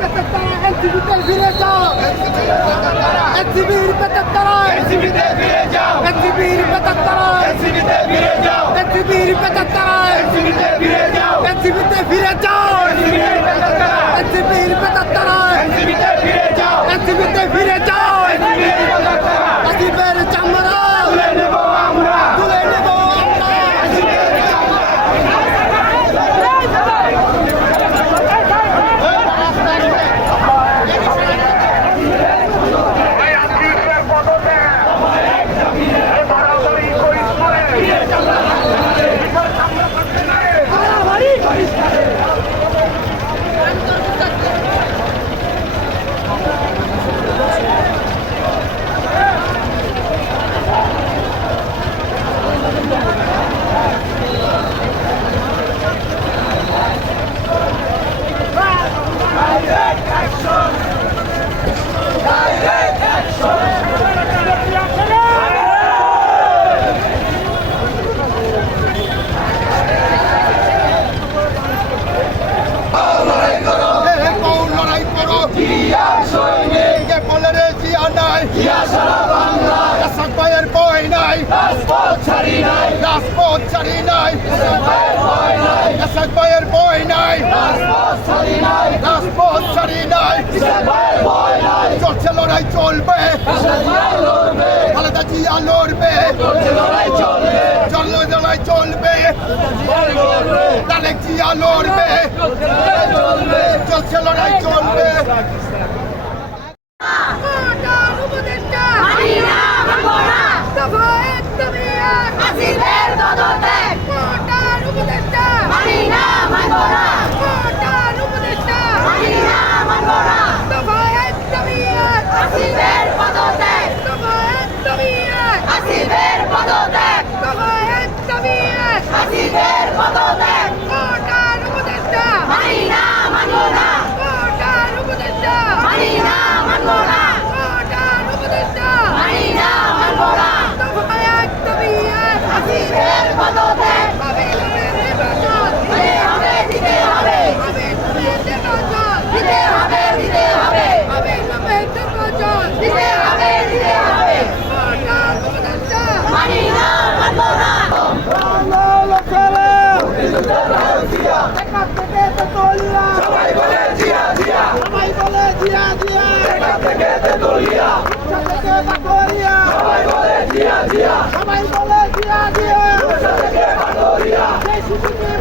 পেতে তারা এনসিপিতে ফিরে যাও, এনসিপির পেতে তারা এনসিপিতে ফিরে যাও, এনসিপির পেতে তারা এনসিপিতে ফিরে যাও, এনসিপির পেতে তারা এনসিপিতে ফিরে যাও, এনসিপিতে ফিরে যাও, এনসিপির পেতে তারা এনসিপির পেতে তারা এনসিপিতে ফিরে যাও, এনসিপিতে ফিরে যাও, এনসিপির পেতে তারা আসিফের চামড়া তুলে নেব আমরা, তুলে নেব আমরা। এনসিপির লড়াই করো জিয়ার সৈনিক, কে বলে রে জিয়া নাই, জিয়া সারা বাংলায় এসআক ভাইয়ের বই নাই, রাজপথ ছাড়ি নাই, রাজপথ ছাড়ি নাই, ভয় ভয় নাই, এসআক ভাইয়ের বই নাই, রাজপথ ছাড়ি নাই, রাজপথ ছাড়ি নাই, ভয় ভয় নাই, চলছে লড়াই চলবে, জিয়া লড়বে, খালেদা জিয়া লড়বে, চলছে লড়াই চলবে, চলবে লড়াই চলবে, লড়বে, তারেক জিয়া লড়বে, চলবে, চলছে লড়াই চলবে। সবাই বলে জিয়া জিয়া, সবাই বলে জিয়া জিয়া, এখান থেকে তেতুলিয়া, থেকে বাকরিয়া, সবাই বলে জিয়া জিয়া, সবাই বলে জিয়া জিয়া, থেকে বাকরিয়া, সেই শিশুকে